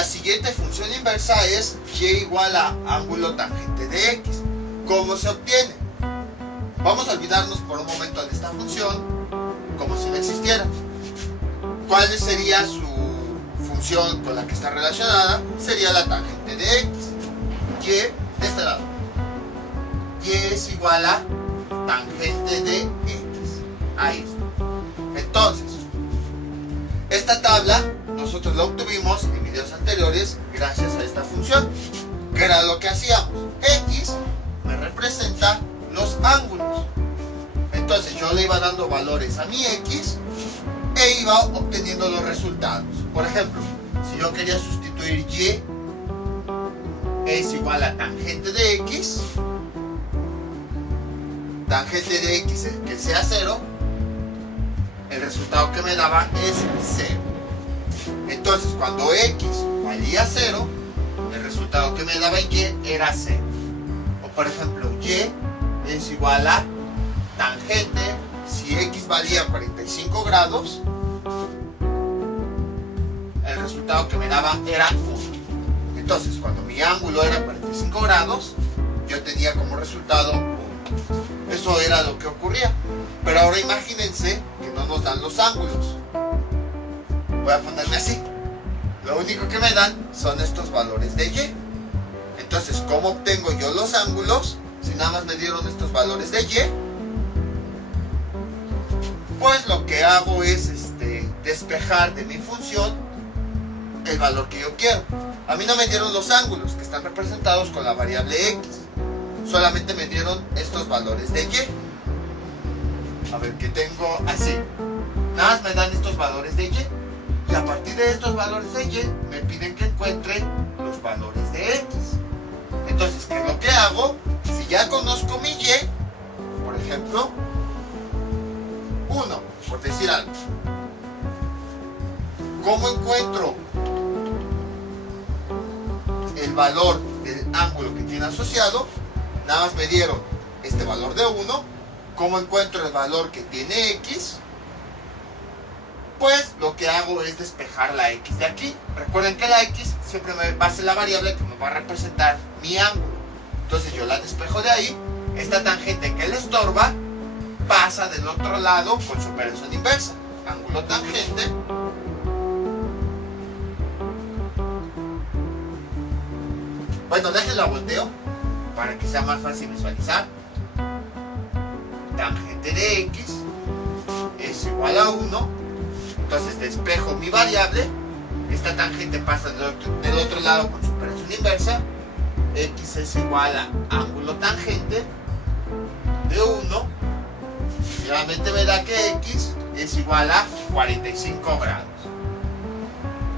la siguiente función inversa es y igual a ángulo tangente de x. ¿Cómo se obtiene? Vamos a olvidarnos por un momento de esta función como si no existiera. ¿Cuál sería su función con la que está relacionada? Sería la tangente de x. Y de este lado. Y es igual a tangente de x. Ahí está. Entonces, esta tabla nosotros la obtuvimos en videos anteriores gracias a esta función, que era lo que hacíamos. X me representa los ángulos. Entonces yo le iba dando valores a mi x e iba obteniendo los resultados. Por ejemplo, si yo quería sustituir y es igual a tangente de x, tangente de x que sea 0, el resultado que me daba es 0. Entonces cuando x valía 0, el resultado que me daba en y era 0. O por ejemplo, y es igual a tangente, si x valía 45 grados, el resultado que me daba era 1. Entonces cuando mi ángulo era 45 grados, yo tenía como resultado 1. Eso era lo que ocurría. Pero ahora imagínense que no nos dan los ángulos. Voy a ponerme así. Lo único que me dan son estos valores de y. Entonces, ¿cómo obtengo yo los ángulos si nada más me dieron estos valores de y? Pues lo que hago es despejar de mi función el valor que yo quiero. A mí no me dieron los ángulos que están representados con la variable x. Solamente me dieron estos valores de y. A ver, ¿qué tengo? Así. Nada más me dan estos valores de y. Y a partir de estos valores de y, me piden que encuentre los valores de x. Entonces, ¿qué es lo que hago? Si ya conozco mi y, por ejemplo, 1, por decir algo. ¿Cómo encuentro el valor del ángulo que tiene asociado? Nada más me dieron este valor de 1. ¿Cómo encuentro el valor que tiene x? Pues lo que hago es despejar la x de aquí. Recuerden que la x siempre va a ser la variable que me va a representar mi ángulo. Entonces yo la despejo de ahí. Esta tangente que le estorba pasa del otro lado con su operación inversa. Ángulo tangente. Bueno, déjenla volteo para que sea más fácil visualizar. Tangente de x es igual a 1. Entonces despejo mi variable. Esta tangente pasa del otro lado con su operación inversa. X es igual a ángulo tangente de 1. Finalmente me da que x es igual a 45 grados.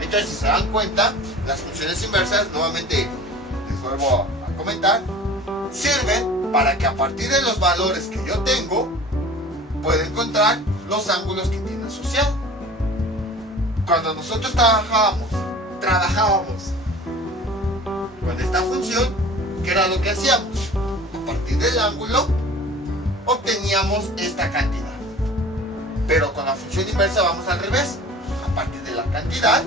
Entonces, si se dan cuenta, las funciones inversas, nuevamente les vuelvo a comentar, sirven para que a partir de los valores que yo tengo, pueda encontrar los ángulos que tiene asociado. Cuando nosotros trabajábamos con esta función, ¿qué era lo que hacíamos? A partir del ángulo obteníamos esta cantidad. Pero con la función inversa vamos al revés. A partir de la cantidad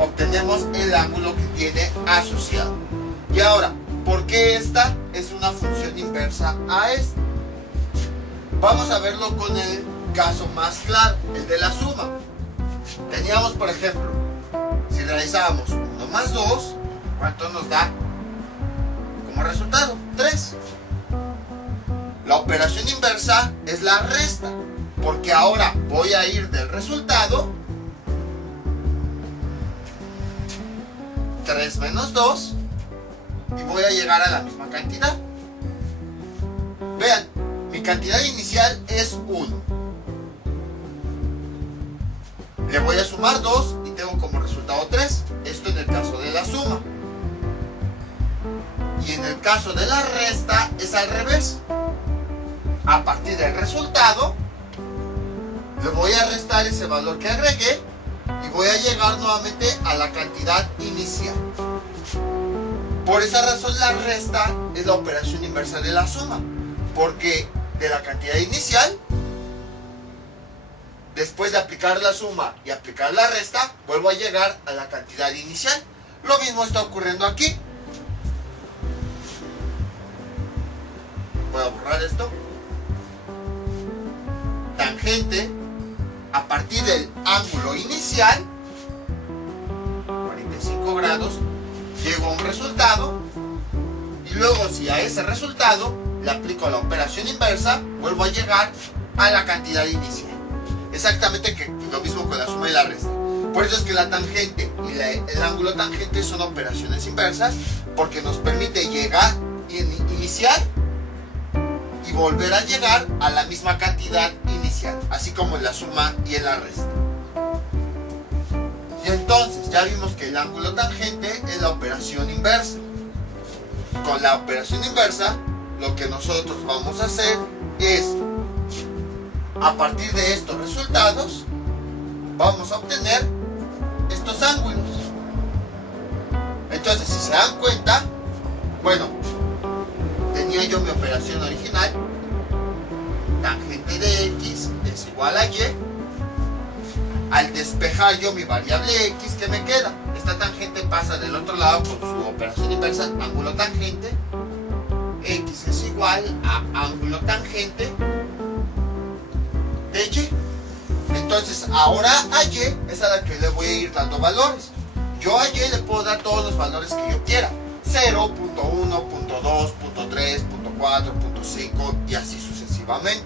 obtenemos el ángulo que tiene asociado. Y ahora, ¿por qué esta es una función inversa a esta? Vamos a verlo con el caso más claro, el de la suma. Teníamos, por ejemplo, si realizábamos 1 más 2, ¿cuánto nos da como resultado? 3. La operación inversa es la resta, porque ahora voy a ir del resultado 3 menos 2 y voy a llegar a la misma cantidad. Vean, mi cantidad inicial es 1. Le voy a sumar 2 y tengo como resultado 3. Esto en el caso de la suma. Y en el caso de la resta es al revés. A partir del resultado, le voy a restar ese valor que agregué y voy a llegar nuevamente a la cantidad inicial. Por esa razón la resta es la operación inversa de la suma. Porque de la cantidad inicial, después de aplicar la suma y aplicar la resta, vuelvo a llegar a la cantidad inicial. Lo mismo está ocurriendo aquí. Voy a borrar esto. Tangente a partir del ángulo inicial, 45 grados, llego a un resultado, y luego si a ese resultado le aplico la operación inversa, vuelvo a llegar a la cantidad inicial. Exactamente lo mismo con la suma y la resta. Por eso es que la tangente y el ángulo tangente son operaciones inversas, porque nos permite llegar, iniciar y volver a llegar a la misma cantidad inicial, así como en la suma y en la resta. Y entonces ya vimos que el ángulo tangente es la operación inversa. Con la operación inversa, lo que nosotros vamos a hacer es, a partir de estos resultados, vamos a obtener estos ángulos. Entonces, si se dan cuenta, bueno, tenía yo mi operación original, tangente de x es igual a y. Al despejar yo mi variable x, ¿qué me queda? Esta tangente pasa del otro lado con su operación inversa, ángulo tangente. X es igual a ángulo tangente de y. Entonces ahora a y es a la que le voy a ir dando valores. Yo a y le puedo dar todos los valores que yo quiera: 0, 0.1, 0.2, 0.3, 0.4, 0.5 y así sucesivamente.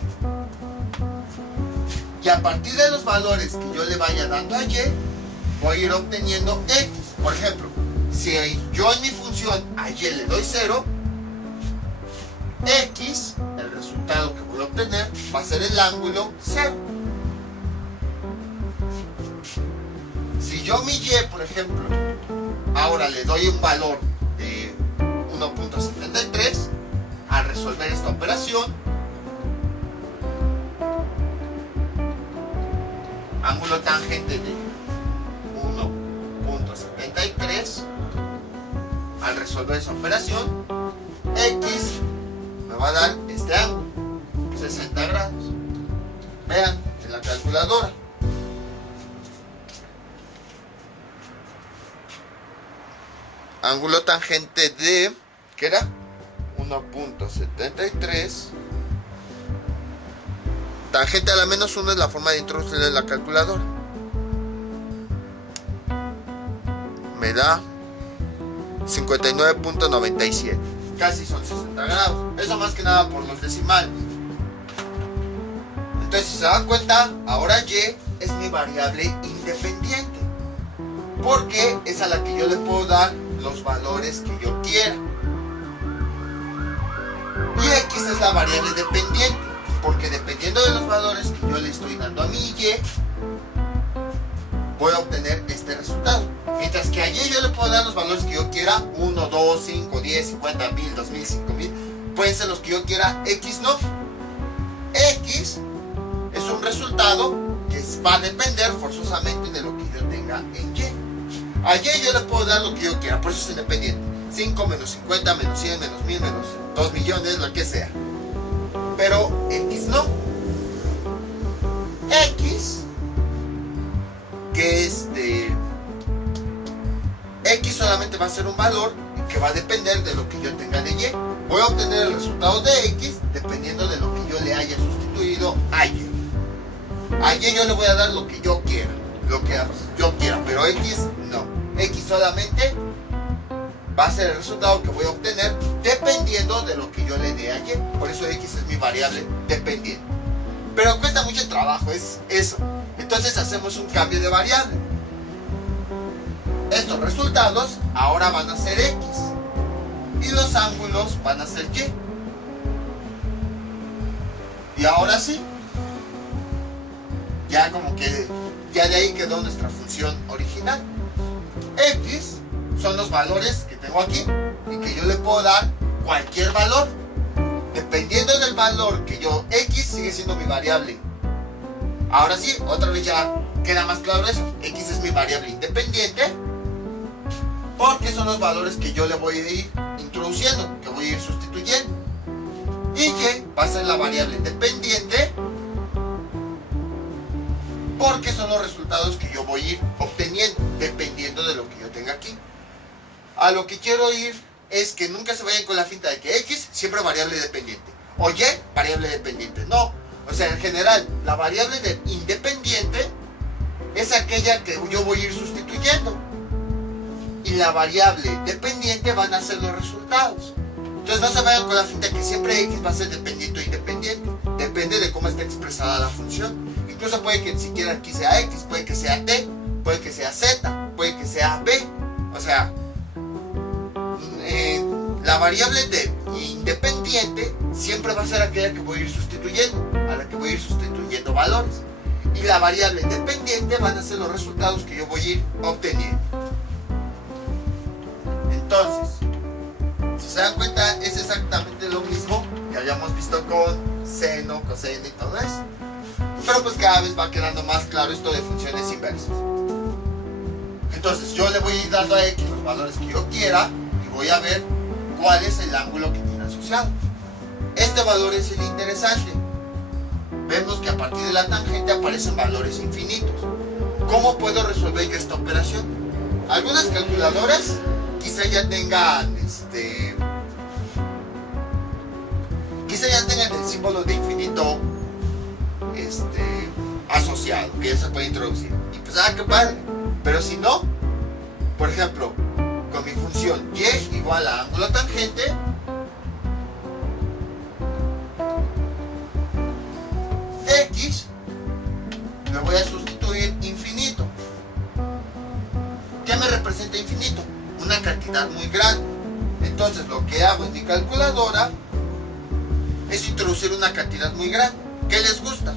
Y a partir de los valores que yo le vaya dando a y, voy a ir obteniendo x. Por ejemplo, si yo en mi función a y le doy 0, x, el resultado que voy a obtener, va a ser el ángulo 0. Si yo mi y, por ejemplo, ahora le doy un valor de 1.73, al resolver esta operación, ángulo tangente de 1.73, al resolver esa operación, x me va a dar este ángulo, 60 grados. Vean en la calculadora. Ángulo tangente de, ¿qué era? 1.73. Tangente a la menos 1 es la forma de introducir en la calculadora. Me da 59.97. Casi son 60 grados. Eso más que nada por los decimales. Entonces, si se dan cuenta, ahora y es mi variable independiente, porque es a la que yo le puedo dar los valores que yo quiera. Y x es la variable dependiente, porque dependiendo de los valores que yo le estoy dando a mi y, voy a obtener este resultado. Mientras que a y yo le puedo dar los valores que yo quiera: 1, 2, 5, 10, 50, 1000, 2000, 5000. Pueden ser los que yo quiera, x no. X es un resultado que va a depender forzosamente de lo que yo tenga en y. A y yo le puedo dar lo que yo quiera, por eso es independiente. 5 menos 50 menos 100 menos 1000 menos 2 millones, lo que sea. Pero x no. X, que es de... X solamente va a ser un valor que va a depender de lo que yo tenga de y. Voy a obtener el resultado de x dependiendo de lo que yo le haya sustituido a y. A y yo le voy a dar lo que yo quiera, pero x no. X solamente va a ser el resultado que voy a obtener dependiendo de lo que yo le dé a y. Por eso x es mi variable dependiente. Pero cuesta mucho trabajo, es eso. Entonces hacemos un cambio de variable. Estos resultados ahora van a ser x y los ángulos van a ser y. Y ahora sí, ya como que ya de ahí quedó nuestra función original. X son los valores que tengo aquí y que yo le puedo dar cualquier valor. Dependiendo del valor que yo, x sigue siendo mi variable. Ahora sí, otra vez ya queda más claro eso. X es mi variable independiente, porque son los valores que yo le voy a ir introduciendo, que voy a ir sustituyendo. Y y va a ser la variable dependiente, porque son los resultados que yo voy a ir obteniendo dependiendo de lo que yo tenga aquí. A lo que quiero ir es que nunca se vayan con la finta de que X siempre variable dependiente o Y variable dependiente. No, o sea, en general, la variable independiente es aquella que yo voy a ir sustituyendo y la variable dependiente van a ser los resultados. Entonces no se vayan con la finta que siempre X va a ser dependiente o independiente. Depende de cómo está expresada la función. Incluso puede que ni siquiera aquí sea X, puede que sea T, puede que sea Z, puede que sea B. O sea, la variable independiente siempre va a ser aquella que voy a ir sustituyendo, a la que voy a ir sustituyendo valores. Y la variable dependiente van a ser los resultados que yo voy a ir obteniendo. Entonces, si se dan cuenta, es exactamente lo mismo que habíamos visto con seno, coseno y todo eso. Pero pues cada vez va quedando más claro esto de funciones inversas. Entonces yo le voy a ir dando a X los valores que yo quiera y voy a ver cuál es el ángulo que tiene asociado. Este valor es el interesante. Vemos que a partir de la tangente aparecen valores infinitos. ¿Cómo puedo resolver yo esta operación? Algunas calculadoras quizá ya tengan el símbolo de infinito asociado, que ya se puede introducir. Y pues, qué padre. Pero si no, por ejemplo, con mi función y igual a ángulo tangente, X le voy a sustituir infinito. ¿Qué me representa infinito? Una cantidad muy grande. Entonces lo que hago en mi calculadora es introducir una cantidad muy grande. ¿Qué les gusta?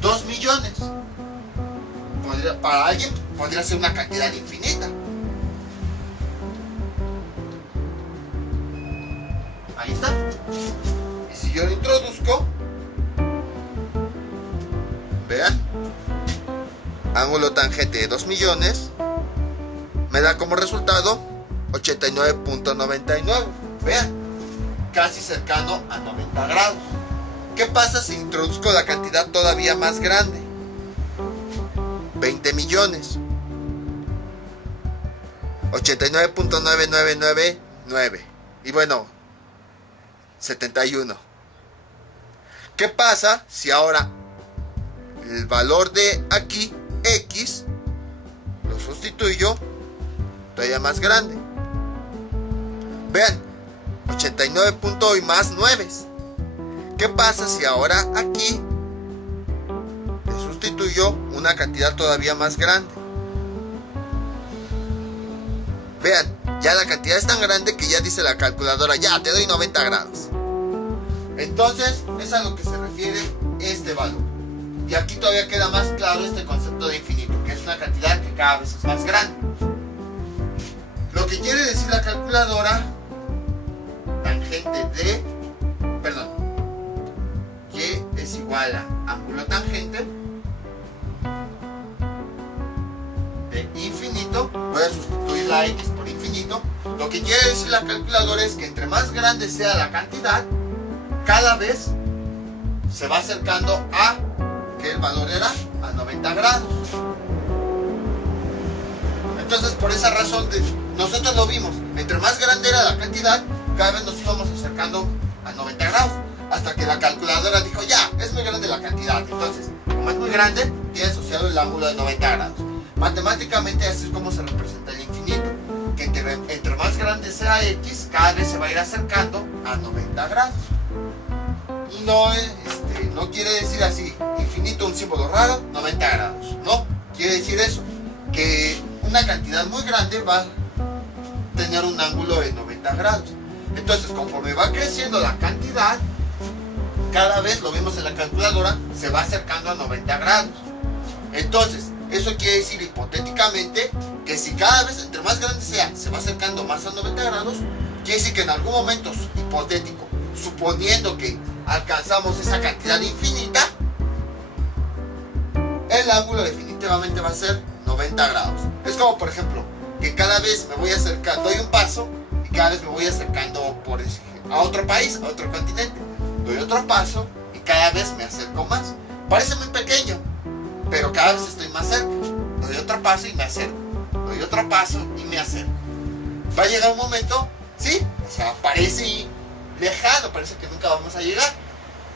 2 millones. Para alguien podría ser una cantidad infinita. Ahí está. Y si yo lo introduzco, vean, ángulo tangente de 2 millones me da como resultado 89.99. Vean, casi cercano a 90 grados. ¿Qué pasa si introduzco la cantidad todavía más grande? 20 millones. 89.9999. Y bueno, 71. ¿Qué pasa si ahora el valor de aquí, X, lo sustituyo todavía más grande? Vean, 89 y más 9. ¿Qué pasa si ahora aquí le sustituyo una cantidad todavía más grande? Vean, ya la cantidad es tan grande que ya dice la calculadora, ya te doy 90 grados. Entonces, es a lo que se refiere este valor. Y aquí todavía queda más claro este concepto de infinito, que es una cantidad que cada vez es más grande. Lo que quiere decir la calculadora, tangente de, y es igual a ángulo tangente de infinito, voy a sustituir la X por infinito. Lo que quiere decir la calculadora es que entre más grande sea la cantidad, cada vez se va acercando a, que el valor era, a 90 grados. Entonces, por esa razón, nosotros lo vimos, entre más grande era la cantidad, cada vez nos íbamos acercando a 90 grados, hasta que la calculadora dijo, ya, es muy grande la cantidad. Entonces, como es muy grande, tiene asociado el ángulo de 90 grados. Matemáticamente, así es como se representa el infinito, que entre más grande sea X, cada vez se va a ir acercando a 90 grados. Y no quiere decir así, infinito, un símbolo raro, 90 grados. No, quiere decir eso, que una cantidad muy grande va a tener un ángulo de 90 grados. Entonces, conforme va creciendo la cantidad, cada vez, lo vimos en la calculadora, se va acercando a 90 grados. Entonces, eso quiere decir hipotéticamente que si cada vez, entre más grande sea, se va acercando más a 90 grados, quiere decir que en algún momento hipotético, suponiendo que alcanzamos esa cantidad infinita, el ángulo definitivamente va a ser 90 grados. Es como, por ejemplo, que cada vez me voy acercando, doy un paso y cada vez me voy acercando a otro país, a otro continente. Doy otro paso y cada vez me acerco más. Parece muy pequeño, pero cada vez estoy más cerca. Doy otro paso y me acerco. Doy otro paso y me acerco. va a llegar un momento, sí, o sea, parece lejano, parece que nunca vamos a llegar,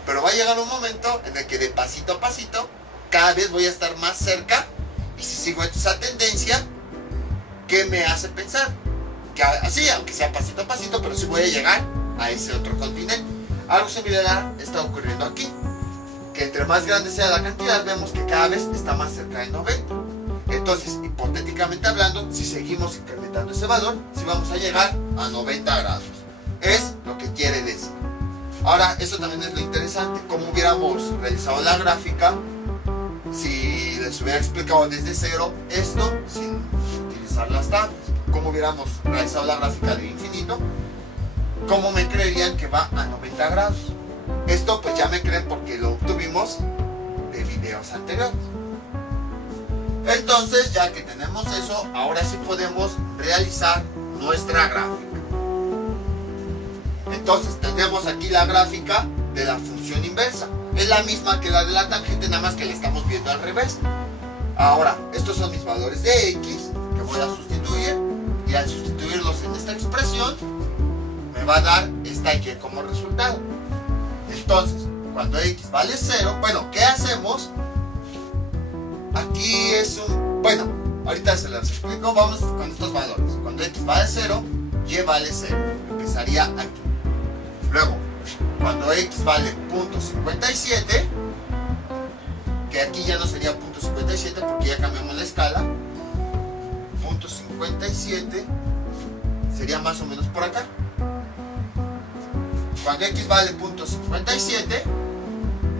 pero va a llegar un momento en el que de pasito a pasito, cada vez voy a estar más cerca, y si sigo esa tendencia, ¿qué me hace pensar? Que así, aunque sea pasito a pasito, pero sí voy a llegar a ese otro continente. Algo similar está ocurriendo aquí, que entre más grande sea la cantidad, vemos que cada vez está más cerca de 90. Entonces, hipotéticamente hablando, si seguimos incrementando ese valor, sí vamos a llegar a 90 grados. Es lo que quiere decir. Ahora, eso también es lo interesante, cómo hubiéramos realizado la gráfica si les hubiera explicado desde cero esto sin utilizar las tablas. Cómo hubiéramos realizado la gráfica de infinito, cómo me creerían que va a 90 grados. Esto pues ya me creen porque lo obtuvimos de videos anteriores. Entonces, ya que tenemos eso, ahora sí podemos realizar nuestra gráfica. Entonces, tenemos aquí la gráfica de la función inversa. Es la misma que la de la tangente, nada más que la estamos viendo al revés. Ahora, estos son mis valores de x que voy a sustituir, y al sustituirlos en esta expresión, me va a dar esta y como resultado. Entonces, cuando x vale 0, bueno, ¿qué hacemos? Aquí es un... Bueno, ahorita se los explico, vamos con estos valores. Cuando x vale 0, y vale 0. Empezaría aquí. Luego, cuando x vale 0.57, que aquí ya no sería 0.57 porque ya cambiamos la escala, 0.57 sería más o menos por acá. Cuando x vale 0.57,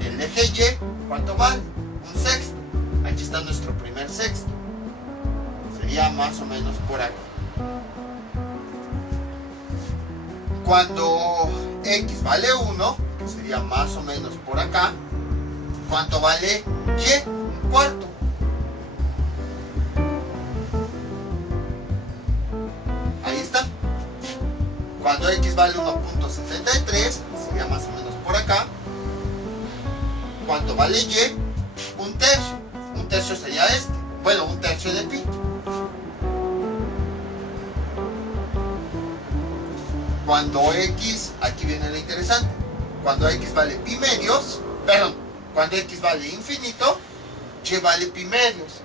el eje y, ¿cuánto vale? Un sexto. Aquí está nuestro primer sexto. Sería más o menos por aquí. Cuando x vale 1, que sería más o menos por acá, ¿cuánto vale y? Un cuarto. Ahí está. Cuando x vale 1.73, sería más o menos por acá. ¿Cuánto vale y? Un tercio. Un tercio sería este. Bueno, un tercio de pi. Cuando x, aquí viene lo interesante, cuando x vale pi medios, perdón, cuando x vale infinito, y vale pi medios.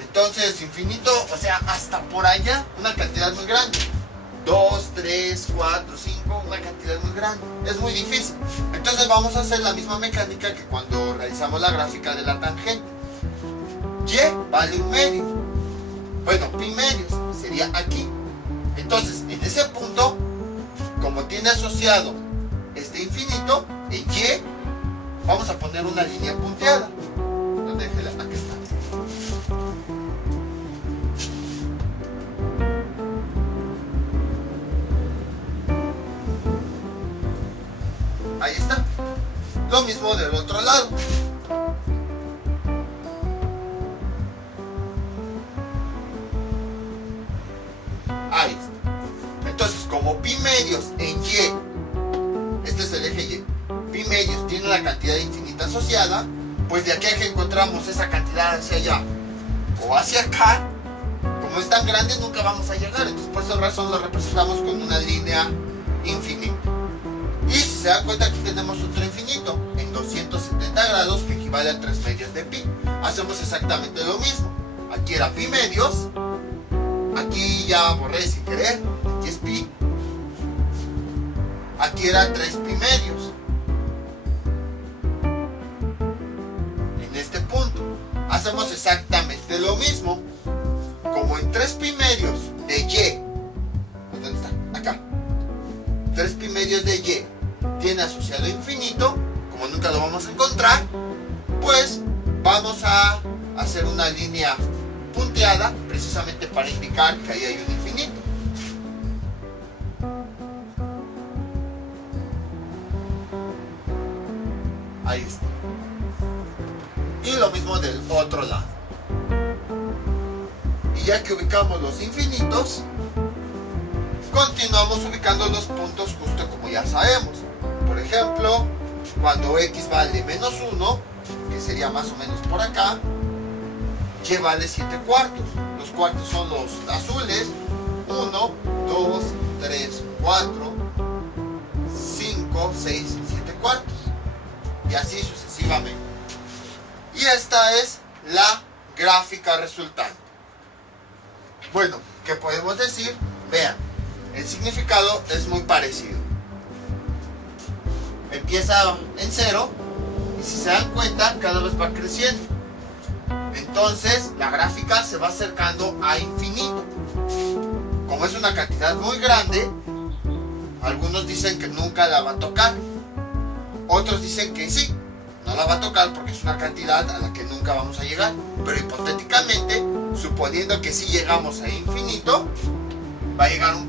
Entonces, infinito, o sea, hasta por allá, una cantidad muy grande. 2, 3, 4, 5, una cantidad muy grande. Es muy difícil. Entonces vamos a hacer la misma mecánica que cuando realizamos la gráfica de la tangente. Y vale un medio. Bueno, pi medios sería aquí. Entonces, en ese punto, como tiene asociado este infinito, en y, vamos a poner una línea punteada. ¿Dónde dejé la? Aquí está. Ahí está. Lo mismo del otro lado. Ahí está. Entonces, como pi medios en y, este es el eje y, pi medios tiene una cantidad infinita asociada, pues de aquí a que encontramos esa cantidad hacia allá o hacia acá, como es tan grande nunca vamos a llegar. Entonces por esa razón lo representamos con una línea infinita. Y si se dan cuenta, aquí tenemos otro infinito en 270 grados que equivale a 3 medios de pi. Hacemos exactamente lo mismo. Aquí era pi medios, aquí ya borré sin querer, aquí es pi, aquí era 3 pi medios. En este punto hacemos exactamente lo mismo. Como en 3 pi medios de y, ¿dónde está? Acá. 3 pi medios de y tiene asociado infinito, como nunca lo vamos a encontrar, pues vamos a hacer una línea punteada precisamente para indicar que ahí hay un infinito. Ahí está. Y lo mismo del otro lado. Y ya que ubicamos los infinitos, continuamos ubicando los puntos justo como ya sabemos. Por ejemplo, cuando x vale menos 1, que sería más o menos por acá, y vale 7 cuartos. Los cuartos son los azules, 1, decir, vean, el significado es muy parecido. Empieza en 0 y si se dan cuenta cada vez va creciendo. Entonces la gráfica se va acercando a infinito. Como es una cantidad muy grande, algunos dicen que nunca la va a tocar. Otros dicen que sí, no la va a tocar porque es una cantidad a la que nunca vamos a llegar. Pero hipotéticamente, suponiendo que sí llegamos a infinito, va a llegar un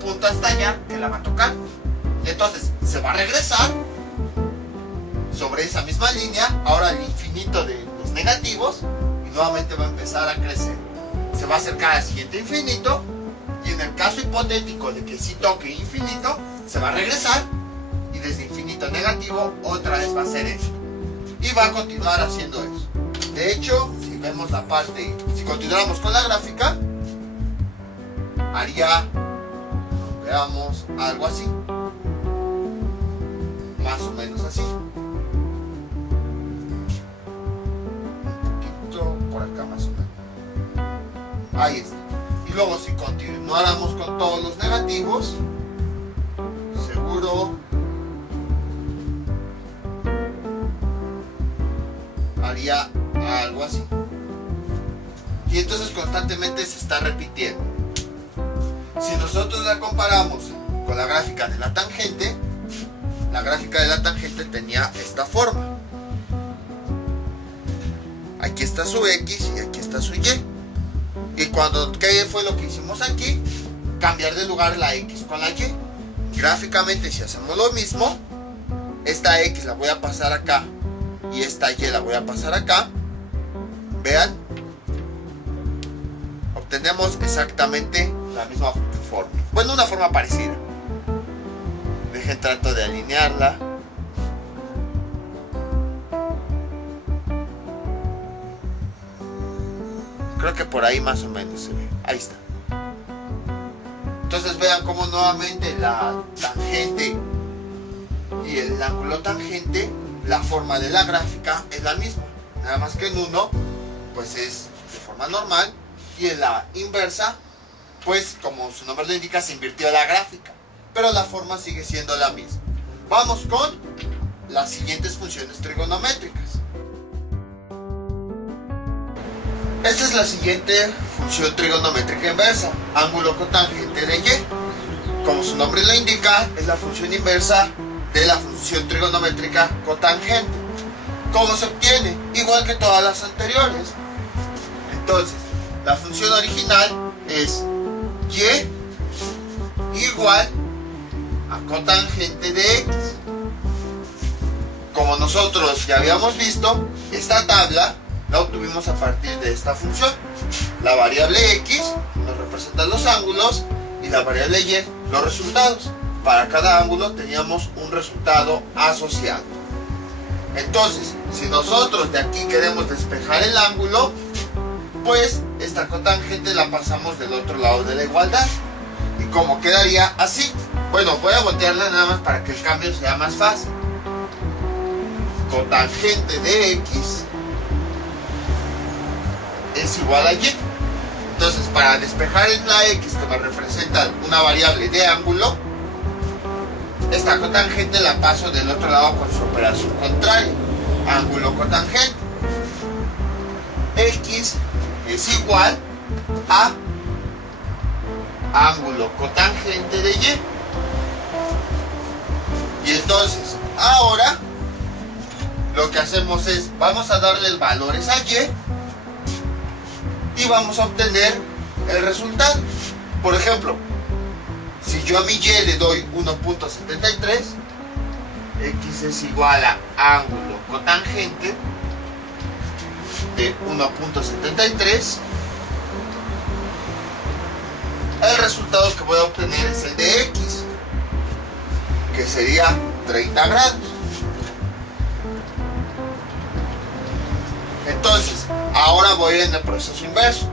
punto hasta allá que la va a tocar. Entonces se va a regresar sobre esa misma línea, ahora al infinito de los negativos, y nuevamente va a empezar a crecer. Se va a acercar al siguiente infinito, y en el caso hipotético de que sí toque infinito, se va a regresar, y desde infinito negativo otra vez va a ser esto. Y va a continuar haciendo eso. De hecho, si vemos la parte, si continuáramos con la gráfica, haría, veamos, algo así. Más o menos así. Por acá más o menos. Ahí está. Y luego si continuáramos con todos los negativos, seguro haría algo así. Y entonces constantemente se está repitiendo. Si nosotros la comparamos con la gráfica de la tangente tenía esta forma. Aquí está su X y aquí está su Y. Y ¿qué fue lo que hicimos aquí? Cambiar de lugar la X con la Y. Gráficamente, si hacemos lo mismo, esta X la voy a pasar acá y esta Y la voy a pasar acá. Vean, obtenemos exactamente la misma forma. Bueno, una forma parecida. Dejen, trato de alinearla. Creo que por ahí más o menos se ve. Ahí está. Entonces vean cómo nuevamente la tangente y el ángulo tangente, la forma de la gráfica es la misma. Nada más que en uno, pues es de forma normal, y en la inversa, pues como su nombre lo indica, se invirtió la gráfica. Pero la forma sigue siendo la misma. Vamos con las siguientes funciones trigonométricas. Esta es la siguiente función trigonométrica inversa, ángulo cotangente de Y. Como su nombre lo indica, es la función inversa de la función trigonométrica cotangente. ¿Cómo se obtiene? Igual que todas las anteriores. Entonces, la función original es Y igual a cotangente de X. Como nosotros ya habíamos visto, esta tabla la obtuvimos a partir de esta función. La variable X nos representa los ángulos y la variable Y los resultados. Para cada ángulo teníamos un resultado asociado. Entonces, si nosotros de aquí queremos despejar el ángulo, pues esta cotangente la pasamos del otro lado de la igualdad. ¿Y cómo quedaría? Así. Bueno, voy a voltearla nada más para que el cambio sea más fácil. Cotangente de X es igual a Y. Entonces, para despejar en la X que me representa una variable de ángulo, esta cotangente la paso del otro lado con su operación contraria, ángulo cotangente. X es igual a ángulo cotangente de Y. Y entonces, ahora lo que hacemos es, vamos a darle valores a Y y vamos a obtener el resultado. Por ejemplo, si yo a mi Y le doy 1.73, X es igual a ángulo cotangente de 1.73, el resultado que voy a obtener es el de X, que sería 30 grados. Entonces, ahora voy en el proceso inverso.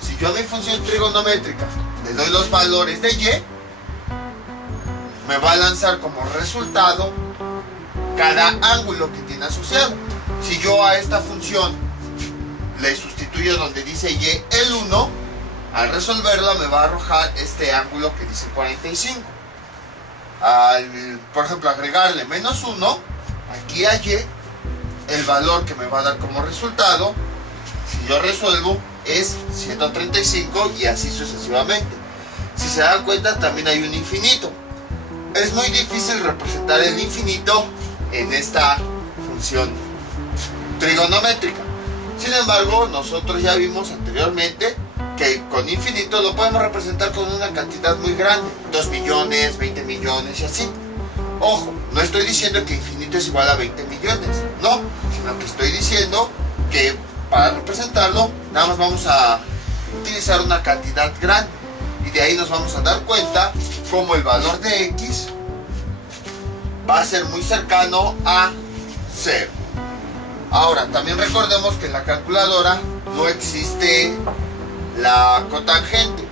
Si yo a mi función trigonométrica le doy los valores de Y, me va a lanzar como resultado cada ángulo que tiene asociado. Si yo a esta función le sustituyo donde dice Y el 1, al resolverla me va a arrojar este ángulo que dice 45. Por ejemplo, agregarle menos 1 aquí a Y, el valor que me va a dar como resultado, si yo resuelvo, es 135 y así sucesivamente. Si se dan cuenta, también hay un infinito. Es muy difícil representar el infinito en esta función trigonométrica. Sin embargo, nosotros ya vimos anteriormente que con infinito lo podemos representar con una cantidad muy grande, 2 millones, 20 millones y así. Ojo, no estoy diciendo que infinito es igual a 20 millones, no, sino que estoy diciendo que para representarlo nada más vamos a utilizar una cantidad grande y de ahí nos vamos a dar cuenta cómo el valor de X va a ser muy cercano a 0. Ahora, también recordemos que en la calculadora no existe la cotangente.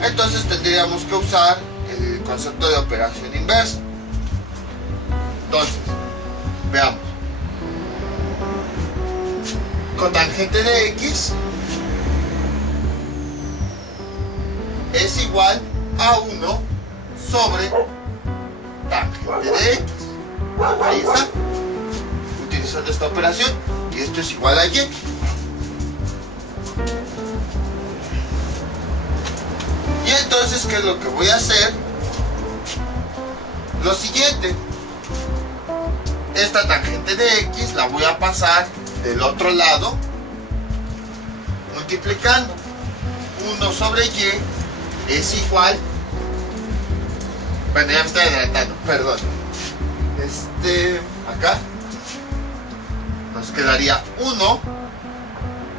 Entonces tendríamos que usar el concepto de operación inversa. Entonces, veamos. Cotangente de X es igual a 1 sobre tangente de X. Ahí está. Utilizando esta operación. Y esto es igual a Y. Y entonces, ¿qué es lo que voy a hacer? Lo siguiente. Esta tangente de X la voy a pasar del otro lado multiplicando. 1 sobre Y es igual, bueno, ya me estoy adelantando, perdón, acá nos quedaría 1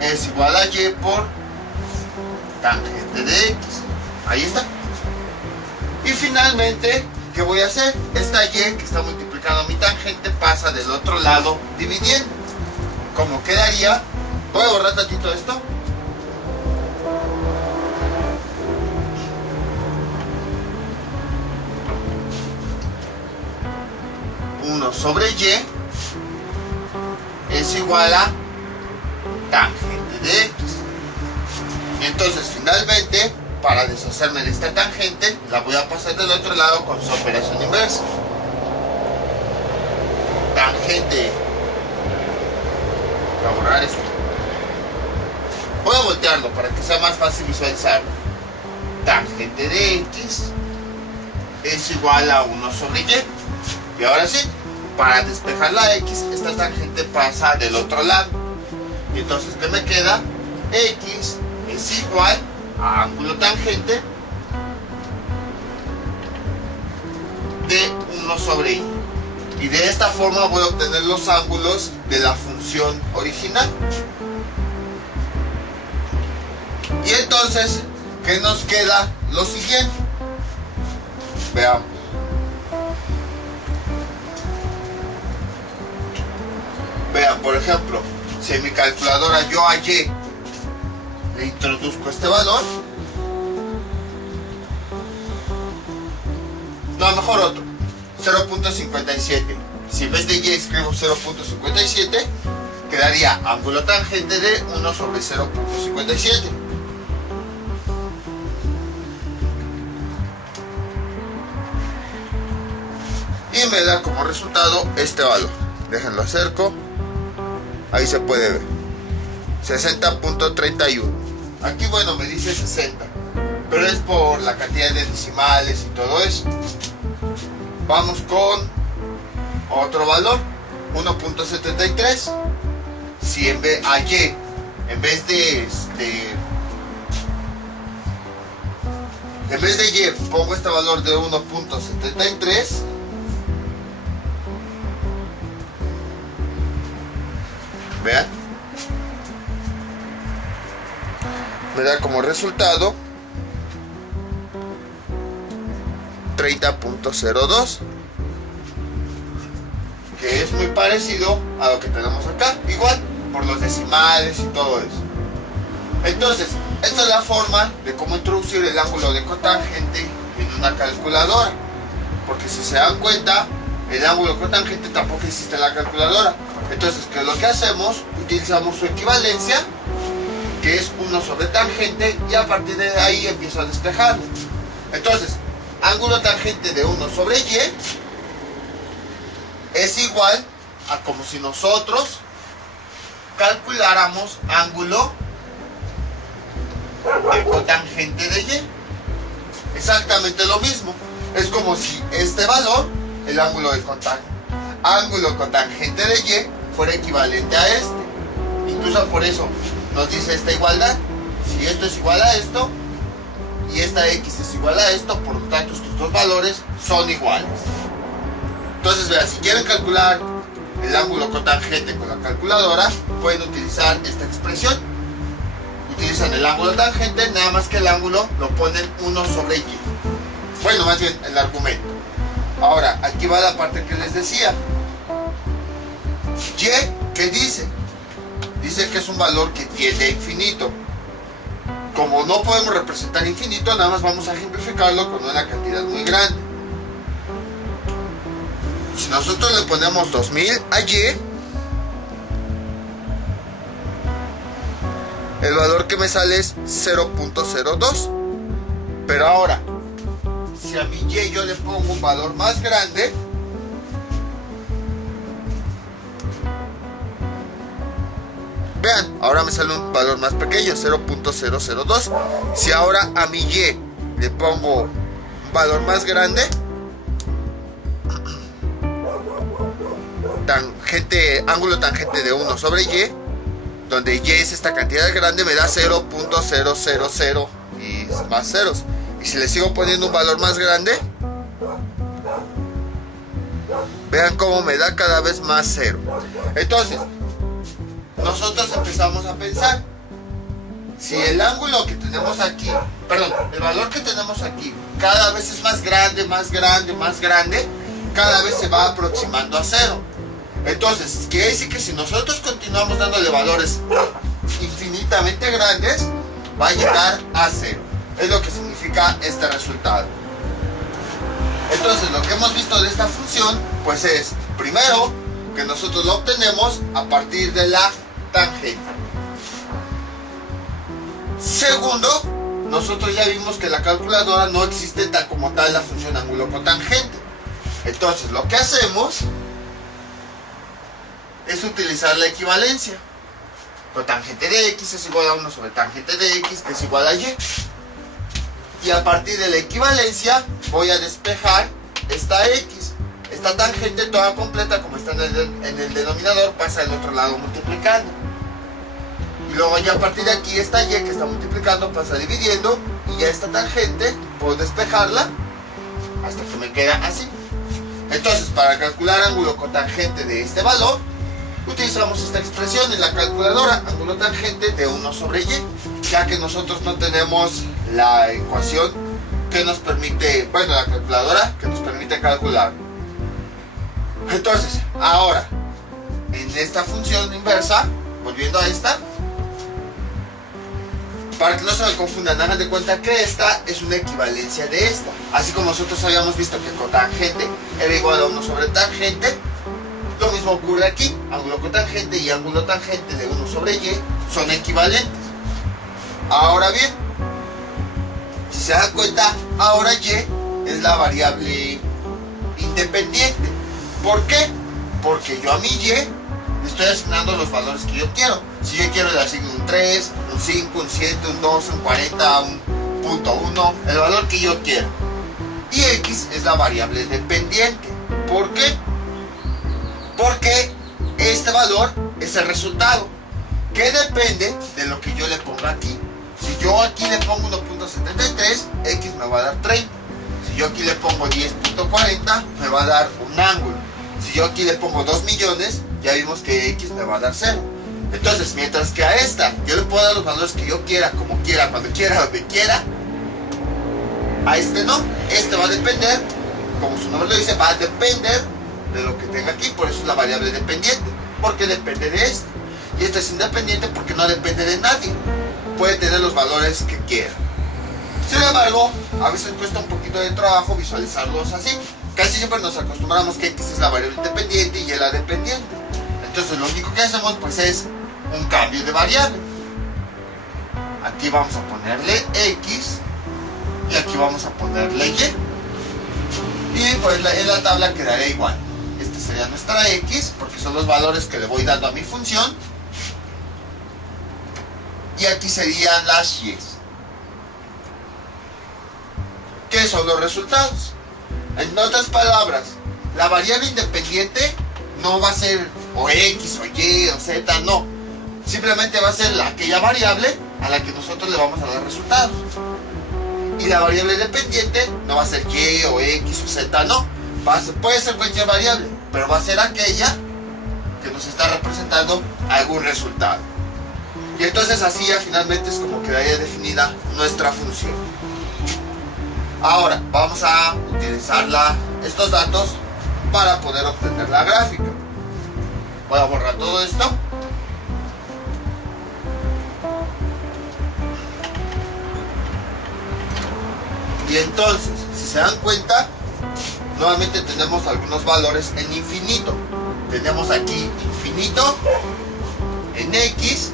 es igual a Y por tangente de X. Ahí está. Y finalmente, ¿qué voy a hacer? Esta Y que está multiplicando mi tangente pasa del otro lado dividiendo. ¿Cómo quedaría? Voy a borrar tantito esto. Sobre Y es igual a tangente de X. Y entonces finalmente, para deshacerme de esta tangente, la voy a pasar del otro lado con su operación inversa. Tangente. Voy a borrar esto. Voy a voltearlo para que sea más fácil visualizarlo. Tangente de X es igual a 1 sobre Y. Y ahora sí, para despejar la X, esta tangente pasa del otro lado. Y entonces, ¿qué me queda? X es igual a ángulo tangente de 1 sobre Y. Y de esta forma voy a obtener los ángulos de la función original. Y entonces, ¿qué nos queda? Lo siguiente. Veamos. Vean, por ejemplo, si en mi calculadora yo a Y le introduzco este valor, no, mejor otro, 0.57. Si en vez de Y escribo 0.57, quedaría ángulo tangente de 1 sobre 0.57. Y me da como resultado este valor. Déjenlo acerco. Ahí se puede ver. 60.31. Aquí, bueno, me dice 60. Pero es por la cantidad de decimales y todo eso. Vamos con otro valor. 1.73. Si en vez a Y, en vez de Y pongo este valor de 1.73, vean, me da como resultado 30.02, que es muy parecido a lo que tenemos acá, igual por los decimales y todo eso. Entonces, esta es la forma de cómo introducir el ángulo de cotangente en una calculadora, porque si se dan cuenta, el ángulo cotangente tampoco existe en la calculadora. Entonces, ¿qué es lo que hacemos? Utilizamos su equivalencia que es 1 sobre tangente, y a partir de ahí empiezo a despejarlo. Entonces, ángulo tangente de 1 sobre y es igual a como si nosotros calculáramos ángulo de cotangente de y. Exactamente lo mismo. Es como si este valor, el ángulo cotangente de y, fuera equivalente a este. Incluso por eso nos dice esta igualdad. Si esto es igual a esto y esta x es igual a esto, por lo tanto estos dos valores son iguales. Entonces vean, si quieren calcular el ángulo cotangente con la calculadora, pueden utilizar esta expresión. Utilizan el ángulo tangente, nada más que el ángulo lo ponen 1 sobre y. Bueno, más bien el argumento. Ahora, aquí va la parte que les decía. Y, ¿qué dice? Dice que es un valor que tiende a infinito. Como no podemos representar infinito, nada más vamos a ejemplificarlo con una cantidad muy grande. Si nosotros le ponemos 2000 a y, el valor que me sale es 0.02. Pero ahora, si a mi y yo le pongo un valor más grande, vean, ahora me sale un valor más pequeño, 0.002. Si ahora a mi y le pongo un valor más grande, ángulo tangente de 1 sobre y, donde y es esta cantidad grande, me da 0.000 y más ceros. Y si le sigo poniendo un valor más grande, vean cómo me da cada vez más cero. Entonces, nosotros empezamos a pensar, si el ángulo que tenemos aquí, el valor que tenemos aquí, cada vez es más grande, más grande, más grande, cada vez se va aproximando a cero. Entonces, quiere decir que si nosotros continuamos dándole valores infinitamente grandes, va a llegar a cero. Es lo que significa este resultado. Entonces, lo que hemos visto de esta función, pues es, primero, que nosotros lo obtenemos a partir de la tangente. Segundo, nosotros ya vimos que en la calculadora no existe tal como tal la función ángulo cotangente. Entonces, lo que hacemos es utilizar la equivalencia. Cotangente de x es igual a 1 sobre tangente de x, que es igual a y. Y a partir de la equivalencia voy a despejar esta x. Esta tangente toda completa, como está en el denominador, pasa al otro lado multiplicando. Y luego ya a partir de aquí esta y que está multiplicando pasa dividiendo, y ya esta tangente puedo despejarla hasta que me queda así. Entonces, para calcular ángulo cotangente de este valor, utilizamos esta expresión en la calculadora, ángulo tangente de 1 sobre y, ya que nosotros no tenemos la ecuación que nos permite, la calculadora que nos permite calcular. Entonces, ahora, en esta función inversa, volviendo a esta, para que no se me confundan, hagan de cuenta que esta es una equivalencia de esta. Así como nosotros habíamos visto que cotangente era igual a 1 sobre tangente, lo mismo ocurre aquí. Ángulo cotangente y ángulo tangente de 1 sobre y son equivalentes. Ahora bien, si se dan cuenta, ahora y es la variable independiente. ¿Por qué? Porque yo a mi y le estoy asignando los valores que yo quiero. Si yo quiero le asigno un 3, un 5, un 7, un 2, un 40, un .1, el valor que yo quiero. Y x es la variable dependiente. ¿Por qué? Porque este valor es el resultado, que depende de lo que yo le ponga aquí. Si yo aquí le pongo 1.73, x me va a dar 30. Si yo aquí le pongo 10.40, me va a dar un ángulo. Si yo aquí le pongo 2 millones, ya vimos que x me va a dar 0. Entonces, mientras que a esta yo le puedo dar los valores que yo quiera, como quiera, cuando quiera, donde quiera, a este no. Este va a depender, como su nombre lo dice, va a depender de lo que tenga aquí. Por eso es la variable dependiente, porque depende de este. Y este es independiente porque no depende de nadie. Puede tener los valores que quiera. Sin embargo, a veces cuesta un poquito de trabajo visualizarlos así. Casi siempre nos acostumbramos que x es la variable independiente y y la dependiente. Entonces lo único que hacemos pues es un cambio de variable. Aquí vamos a ponerle X y aquí vamos a ponerle Y. Y pues en la tabla quedaría igual. Este sería nuestra X, porque son los valores que le voy dando a mi función. Y aquí serían las Y. ¿Qué son los resultados? En otras palabras, la variable independiente no va a ser o X o Y o Z, no. Simplemente va a ser aquella variable a la que nosotros le vamos a dar resultados. Y la variable dependiente no va a ser Y o X o Z, no. Puede ser cualquier variable, pero va a ser aquella que nos está representando algún resultado. Y entonces así ya finalmente es como quedaría definida nuestra función. Ahora vamos a utilizar estos datos para poder obtener la gráfica. Voy a borrar todo esto. Y entonces, si se dan cuenta, nuevamente tenemos algunos valores en infinito. Tenemos aquí infinito en X,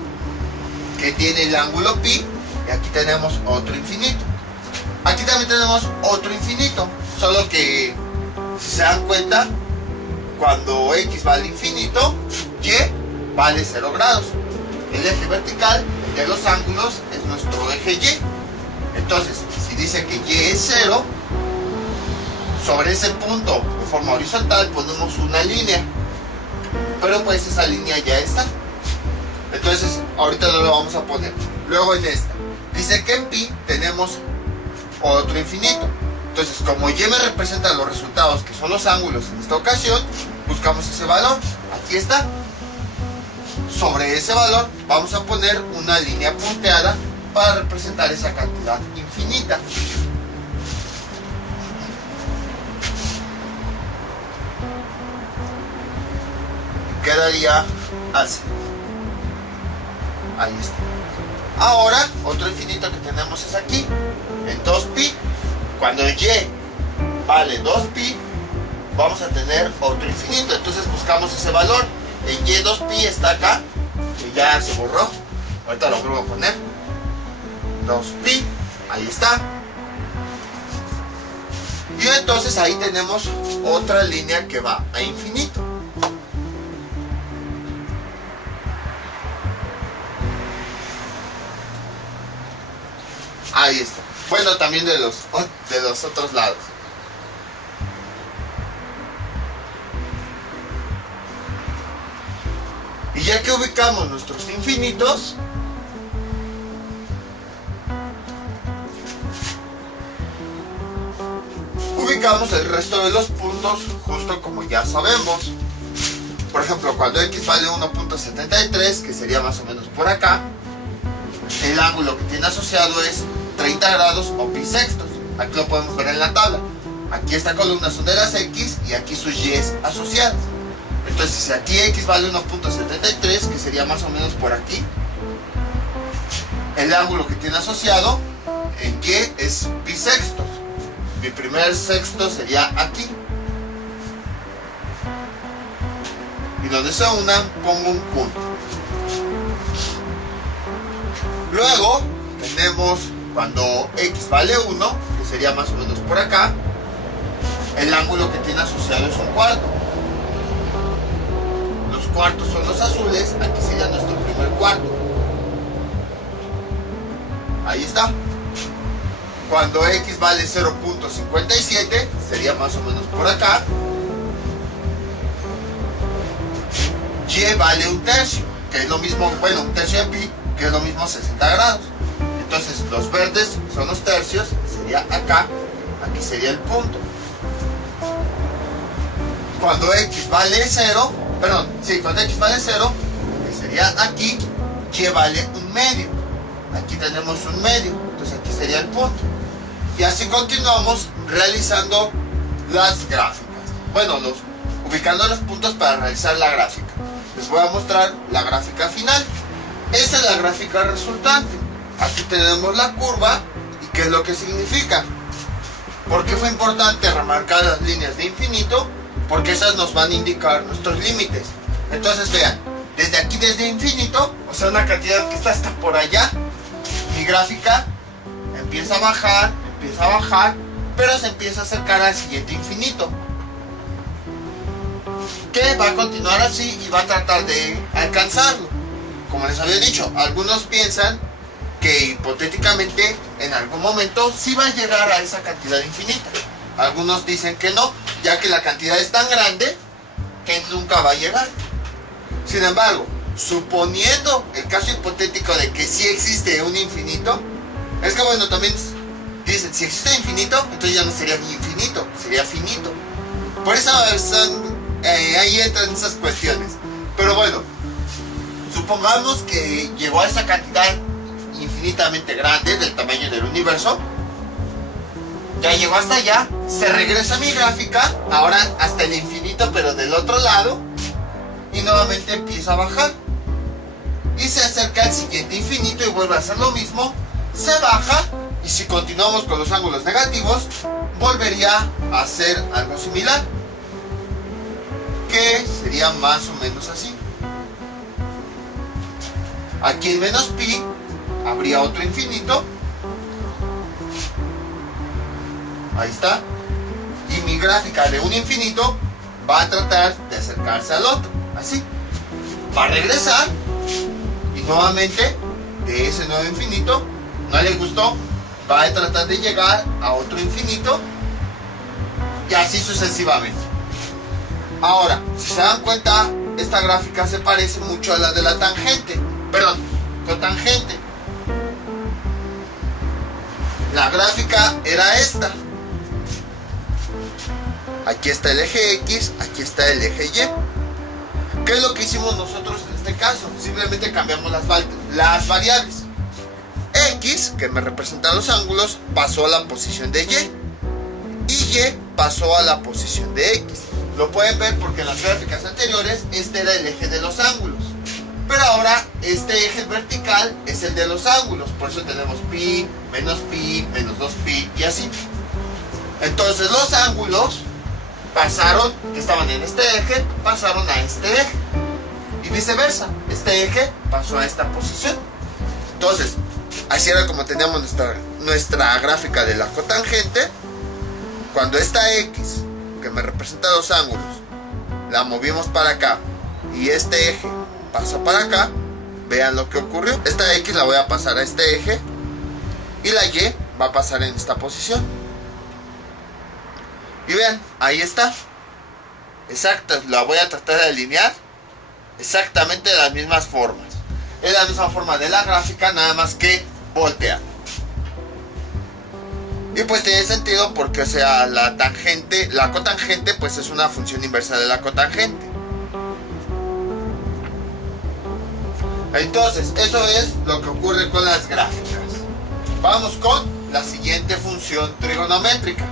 que tiene el ángulo pi, y aquí tenemos otro infinito. Aquí también tenemos otro infinito, solo que, si se dan cuenta, cuando X vale infinito, Y vale 0 grados. El eje vertical, el de los ángulos, es nuestro eje Y. Entonces, si dice que Y es 0, sobre ese punto de forma horizontal ponemos una línea. Pero pues esa línea ya está. Entonces, ahorita no lo vamos a poner. Luego en esta, dice que en pi tenemos otro infinito. Entonces, como Y me representa los resultados, que son los ángulos en esta ocasión, buscamos ese valor. Aquí está. Sobre ese valor vamos a poner una línea punteada para representar esa cantidad infinita. Quedaría así. Ahí está. Ahora, otro infinito que tenemos es aquí, en 2pi. Cuando Y vale 2pi, vamos a tener otro infinito. Entonces buscamos ese valor. En Y 2pi está acá, que ya se borró. Ahorita lo vuelvo a poner. 2pi, ahí está. Y entonces ahí tenemos otra línea que va a infinito. Ahí está. Bueno, también de los otros lados. Y ya que ubicamos nuestros infinitos, ubicamos el resto de los puntos justo como ya sabemos. Por ejemplo, cuando X vale 1.73, que sería más o menos por acá, el ángulo que tiene asociado es 30 grados o pi sextos. Aquí lo podemos ver en la tabla. Aquí esta columna son de las X y aquí sus Y asociadas. Entonces, si aquí X vale 1.73, que sería más o menos por aquí, el ángulo que tiene asociado en Y es pi sextos. Mi primer sexto sería aquí. Y donde se unan, pongo un punto. Luego, tenemos cuando X vale 1, que sería más o menos por acá, el ángulo que tiene asociado es un cuarto. Los cuartos son los azules, aquí sería nuestro primer cuarto. Ahí está. Cuando X vale 0.57, sería más o menos por acá. Y vale un tercio, que es lo mismo, bueno, un tercio de pi, que es lo mismo 60 grados. Entonces los verdes son los tercios, sería acá, aquí sería el punto. Cuando X vale 0, perdón, sí, cuando X vale 0, que sería aquí, Y vale un medio. Aquí tenemos un medio, entonces aquí sería el punto. Y así continuamos realizando las gráficas. Bueno, ubicando los puntos para realizar la gráfica. Les voy a mostrar la gráfica final. Esta es la gráfica resultante. Aquí tenemos la curva y qué es lo que significa. ¿Por qué fue importante remarcar las líneas de infinito? Porque esas nos van a indicar nuestros límites. Entonces vean, desde aquí, desde infinito, o sea una cantidad que está hasta por allá, mi gráfica empieza a bajar, pero se empieza a acercar al siguiente infinito, que va a continuar así y va a tratar de alcanzarlo. Como les había dicho, algunos piensan que hipotéticamente en algún momento sí va a llegar a esa cantidad infinita. Algunos dicen que no, ya que la cantidad es tan grande que nunca va a llegar. Sin embargo, suponiendo el caso hipotético de que sí existe un infinito, es que bueno, también dicen, si existe infinito, entonces ya no sería infinito, sería finito. Por eso ahí entran esas cuestiones. Pero bueno, supongamos que llegó a esa cantidad infinitamente grande del tamaño del universo. Ya llegó hasta allá, se regresa a mi gráfica, ahora hasta el infinito pero del otro lado, y nuevamente empieza a bajar. Y se acerca al siguiente infinito y vuelve a hacer lo mismo, se baja, y si continuamos con los ángulos negativos, volvería a hacer algo similar, que sería más o menos así. Aquí en menos pi habría otro infinito. Ahí está. Y mi gráfica de un infinito va a tratar de acercarse al otro. Así. Va a regresar. Y nuevamente, de ese nuevo infinito, no le gustó. Va a tratar de llegar a otro infinito. Y así sucesivamente. Ahora, si se dan cuenta, esta gráfica se parece mucho a la de la tangente. Perdón, cotangente. La gráfica era esta. Aquí está el eje X, aquí está el eje Y. ¿Qué es lo que hicimos nosotros en este caso? Simplemente cambiamos las variables. X, que me representa los ángulos, pasó a la posición de Y. Y pasó a la posición de X. Lo pueden ver porque en las gráficas anteriores este era el eje de los ángulos. Pero ahora este eje vertical es el de los ángulos. Por eso tenemos pi, menos 2pi y así. Entonces los ángulos pasaron, que estaban en este eje, pasaron a este eje. Y viceversa. Este eje pasó a esta posición. Entonces, así era como teníamos nuestra gráfica de la cotangente. Cuando esta X, que me representa los ángulos, la movimos para acá y este eje pasó para acá, vean lo que ocurrió. Esta X la voy a pasar a este eje y la Y va a pasar en esta posición. Y vean, ahí está. Exacto, la voy a tratar de alinear exactamente de las mismas formas. Es la misma forma de la gráfica, nada más que voltea. Y pues tiene sentido porque, o sea, la cotangente pues es una función inversa de la cotangente. Entonces, eso es lo que ocurre con las gráficas. Vamos con la siguiente función trigonométrica.